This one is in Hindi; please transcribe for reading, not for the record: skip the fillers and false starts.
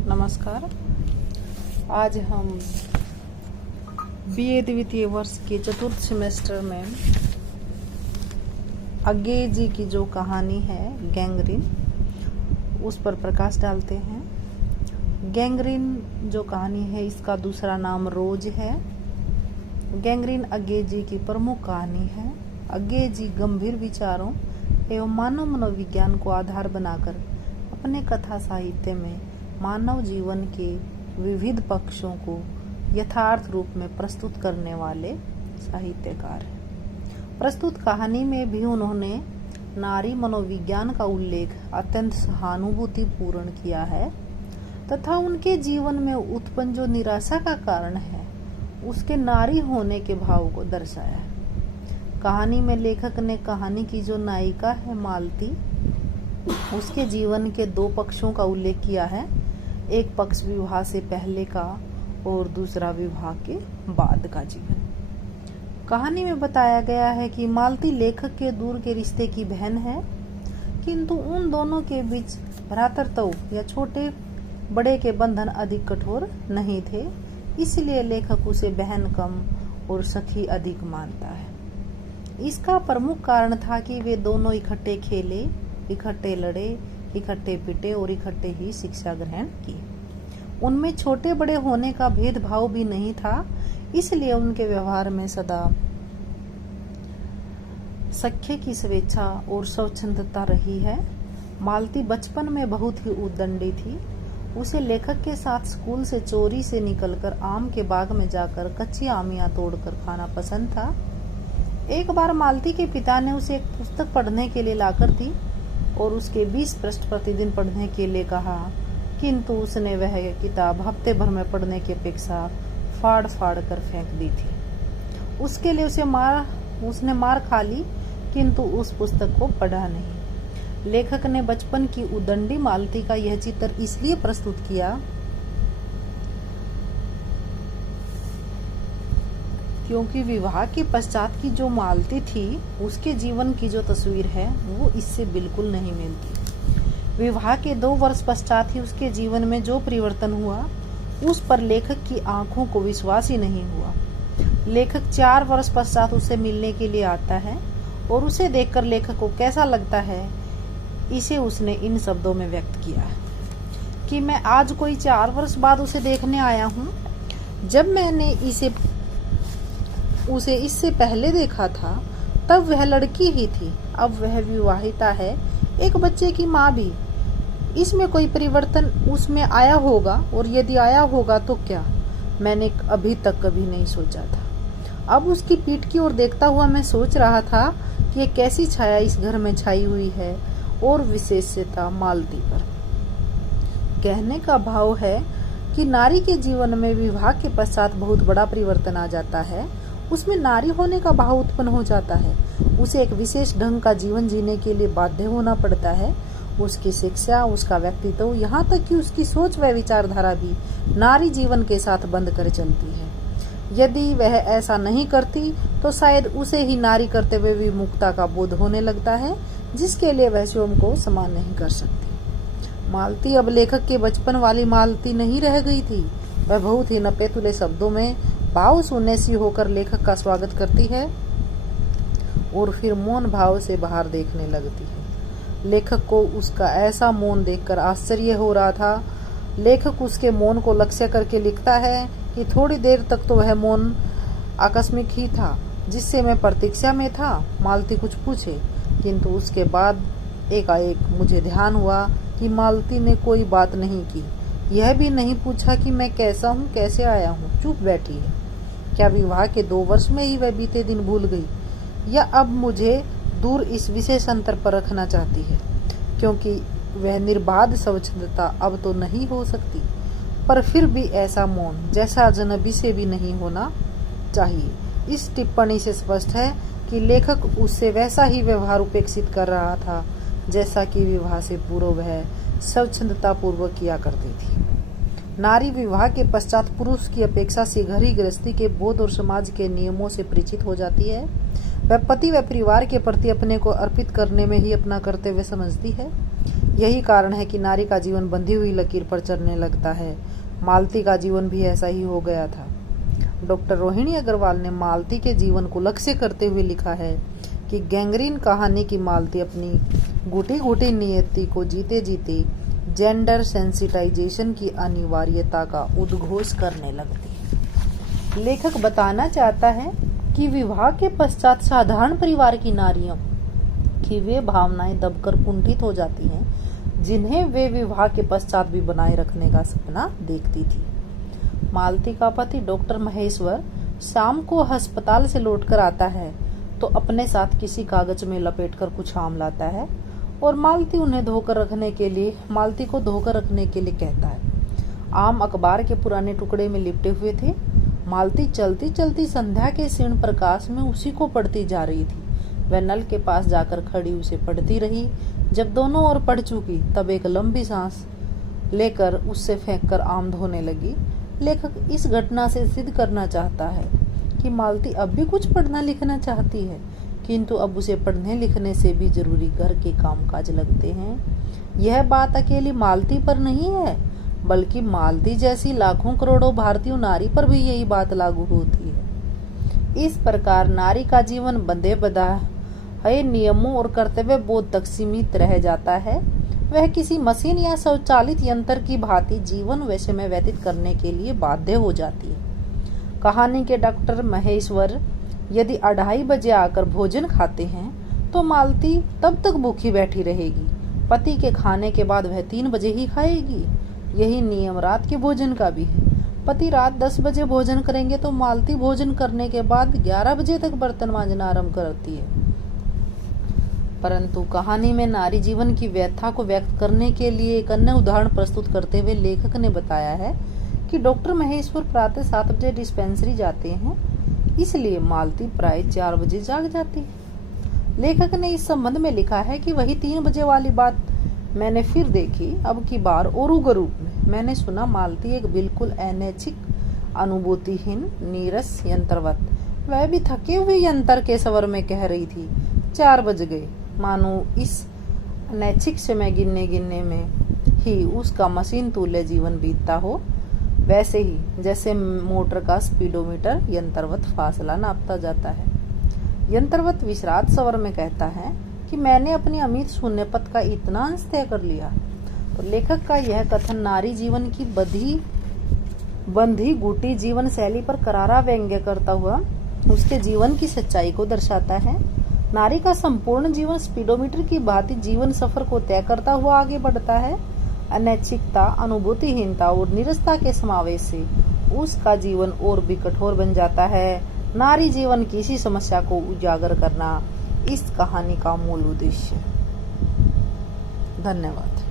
नमस्कार। आज हम बीए द्वितीय वर्ष के चतुर्थ सेमेस्टर में अज्ञेय जी की जो कहानी है गैंग्रीन, उस पर प्रकाश डालते हैं। गैंग्रीन जो कहानी है इसका दूसरा नाम रोज है। गैंग्रीन अज्ञेय जी की प्रमुख कहानी है। अज्ञेय जी गंभीर विचारों एवं मानव मनोविज्ञान को आधार बनाकर अपने कथा साहित्य में मानव जीवन के विविध पक्षों को यथार्थ रूप में प्रस्तुत करने वाले साहित्यकार हैं। प्रस्तुत कहानी में भी उन्होंने नारी मनोविज्ञान का उल्लेख अत्यंत सहानुभूतिपूर्ण किया है तथा उनके जीवन में उत्पन्न जो निराशा का कारण है उसके नारी होने के भाव को दर्शाया है। कहानी में लेखक ने कहानी की जो नायिका है मालती, उसके जीवन के दो पक्षों का उल्लेख किया है। एक पक्ष विवाह से पहले का और दूसरा विवाह के बाद का जीवन। कहानी में बताया गया है कि मालती लेखक के दूर के रिश्ते की बहन है, किंतु उन दोनों के बीच भ्रातृत्व या छोटे बड़े के बंधन अधिक कठोर नहीं थे, इसलिए लेखक उसे बहन कम और सखी अधिक मानता है। इसका प्रमुख कारण था कि वे दोनों इकट्ठे खेले, इकट्ठे लड़े, इकट्ठे पिटे और इकट्ठे ही शिक्षा ग्रहण की। उनमें छोटे बड़े होने का भेदभाव भी नहीं था, इसलिए उनके व्यवहार में सदा सख्य की स्वेच्छा और स्वच्छंदता रही है। मालती बचपन में बहुत ही उद्दंडी थी। उसे लेखक के साथ स्कूल से चोरी से निकलकर आम के बाग में जाकर कच्ची आमियां तोड़कर खाना पसंद था। एक बार मालती के पिता ने उसे एक पुस्तक पढ़ने के लिए लाकर दी और उसके 20 पृष्ठ प्रतिदिन पढ़ने के लिए कहा, किंतु उसने वह किताब हफ्ते भर में पढ़ने की अपेक्षा फाड़ फाड़ कर फेंक दी थी। उसके लिए उसने मार खा ली, किंतु उस पुस्तक को पढ़ा नहीं। लेखक ने बचपन की उद्दंडी मालती का यह चित्र इसलिए प्रस्तुत किया क्योंकि विवाह के पश्चात की जो मालती थी उसके जीवन की जो तस्वीर है वो इससे बिल्कुल नहीं मिलती। विवाह के 2 वर्ष पश्चात ही उसके जीवन में जो परिवर्तन हुआ उस पर लेखक की आंखों को विश्वास ही नहीं हुआ। लेखक 4 वर्ष पश्चात उससे मिलने के लिए आता है और उसे देखकर लेखक को कैसा लगता है, इसे उसने इन शब्दों में व्यक्त किया है कि मैं आज कोई 4 वर्ष बाद उसे देखने आया हूँ। जब मैंने उसे इससे पहले देखा था तब वह लड़की ही थी, अब वह विवाहिता है, एक बच्चे की माँ भी। इसमें कोई परिवर्तन उसमें आया होगा, और यदि आया होगा तो क्या, मैंने अभी तक कभी नहीं सोचा था। अब उसकी पीठ की ओर देखता हुआ मैं सोच रहा था कि ये कैसी छाया इस घर में छाई हुई है, और विशेषता मालती पर। कहने का भाव है कि नारी के जीवन में विवाह के पश्चात बहुत बड़ा परिवर्तन आ जाता है। उसमें नारी होने का भाव उत्पन्न हो जाता है। उसे एक विशेष ढंग का जीवन जीने के लिए बाध्य होना पड़ता है। उसकी शिक्षा, उसका व्यक्तित्व, यहाँ तक कि उसकी सोच व विचारधारा भी नारी जीवन के साथ बंध कर चलती है। यदि वह ऐसा नहीं करती तो शायद उसे ही नारी करते हुए विमुखता का बोध होने लगता है, जिसके लिए वह स्वयं को समान नहीं कर सकती। मालती अब लेखक के बचपन वाली मालती नहीं रह गई थी। वह बहुत ही नपे तुले शब्दों में भाव शून्य सी होकर लेखक का स्वागत करती है और फिर मौन भाव से बाहर देखने लगती है। लेखक को उसका ऐसा मौन देखकर आश्चर्य हो रहा था। लेखक उसके मौन को लक्ष्य करके लिखता है कि थोड़ी देर तक तो वह मौन आकस्मिक ही था, जिससे मैं प्रतीक्षा में था मालती कुछ पूछे, किंतु उसके बाद एकाएक मुझे ध्यान हुआ कि मालती ने कोई बात नहीं की, यह भी नहीं पूछा कि मैं कैसा हूँ, कैसे आया हूँ, चुप बैठी है। क्या विवाह के 2 वर्ष में ही वह बीते दिन भूल गई, या अब मुझे दूर इस विशेष अंतर पर रखना चाहती है, क्योंकि वह निर्बाध स्वच्छंदता अब तो नहीं हो सकती, पर फिर भी ऐसा मौन जैसा अजनबी से भी नहीं होना चाहिए। इस टिप्पणी से स्पष्ट है कि लेखक उससे वैसा ही व्यवहार उपेक्षित कर रहा था जैसा कि विवाह से पूर्व वह स्वच्छंदता पूर्वक किया करती थी। नारी विवाह के पश्चात पुरुष की अपेक्षा से घरी गृहस्थी के बोध और समाज के नियमों से परिचित हो जाती है। वह पति व परिवार के प्रति अपने को अर्पित करने में ही अपना कर्तव्य समझती है। यही कारण है कि नारी का जीवन बंधी हुई लकीर पर चलने लगता है। मालती का जीवन भी ऐसा ही हो गया था। डॉक्टर रोहिणी अग्रवाल ने मालती के जीवन को लक्ष्य करते हुए लिखा है कि गैंग्रीन कहानी की मालती अपनी घुटी घुटी नियति को जीते जीते जेंडर सेंसिटाइजेशन की अनिवार्यता का उद्घोष करने लगती। लेखक बताना चाहता है कि विवाह के पश्चात साधारण परिवार की नारियों की वे भावनाएं दबकर कुंठित हो जाती हैं जिन्हें वे विवाह के पश्चात भी बनाए रखने का सपना देखती थी। मालती का पति डॉक्टर महेश्वर शाम को अस्पताल से लौटकर आता है तो अपने साथ किसी कागज में लपेटकर कुछ आम लाता है और मालती को धोकर रखने के लिए कहता है। आम अखबार के पुराने टुकड़े में लिपटे हुए थे। मालती चलती चलती संध्या के क्षीण प्रकाश में उसी को पढ़ती जा रही थी। वह नल के पास जाकर खड़ी उसे पढ़ती रही। जब दोनों ओर पढ़ चुकी तब एक लंबी सांस लेकर उससे फेंककर आम धोने लगी। लेखक इस घटना से सिद्ध करना चाहता है कि मालती अब भी कुछ पढ़ना लिखना चाहती है, किंतु अब उसे पढ़ने लिखने से भी जरूरी घर के कामकाज लगते हैं। यह बात अकेली मालती पर नहीं है, बल्कि मालती जैसी लाखों करोड़ों भारतीय नारी पर भी यही बात लागू होती है। इस प्रकार नारी का जीवन बंधे बंधाए नियमों और कर्तव्य बोध तक सीमित रह जाता है। वह किसी मशीन या स्वचालित यंत्र की भांति जीवन वैसे में व्यतीत करने के लिए बाध्य हो जाती है। कहानी के डॉक्टर महेश्वर यदि 2:30 बजे आकर भोजन खाते हैं तो मालती तब तक भूखी बैठी रहेगी। पति के खाने के बाद वह 3 बजे ही खाएगी। यही नियम रात के भोजन का भी है। पति रात 10 बजे भोजन करेंगे तो मालती भोजन करने के बाद 11 बजे तक बर्तन मांजना आरंभ करती है। परंतु कहानी में नारी जीवन की व्यथा को व्यक्त करने के लिए एक अन्य उदाहरण प्रस्तुत करते हुए लेखक ने बताया है कि डॉक्टर महेश्वर प्रातः 7 बजे डिस्पेंसरी जाते हैं, इसलिए मालती प्राय 4 बजे जाग जाती है। लेखक ने इस संबंध में लिखा है कि वही 3 बजे वाली बात मैंने फिर देखी, अब की बार और उग्र रूप में। मैंने सुना मालती एक बिल्कुल अनैच्छिक, अनुभूतिहीन, नीरस यंत्रवत, वह भी थके हुए यंत्र के स्वर में कह रही थी, 4 बज गए, मानो इस अनैच्छिक समय गिनने में ही उसका मशीन तुल्य जीवन बीतता हो, वैसे ही जैसे मोटर का स्पीडोमीटर यंत्रवत फासला नापता जाता है। यंत्रवत विश्रांत स्वर में कहता है कि मैंने अपनी अमित शून्य पथ का इतना अंश तय कर लिया। तो लेखक का यह कथन नारी जीवन की बंधी गुटी जीवन शैली पर करारा व्यंग्य करता हुआ उसके जीवन की सच्चाई को दर्शाता है। नारी का संपूर्ण जीवन स्पीडोमीटर की भांति जीवन सफर को तय करता हुआ आगे बढ़ता है। अनैच्छिकता, अनुभूतिहीनता और नीरसता के समावेश से उसका जीवन और भी कठोर बन जाता है। नारी जीवन की इसी समस्या को उजागर करना इस कहानी का मूल उद्देश्य। धन्यवाद।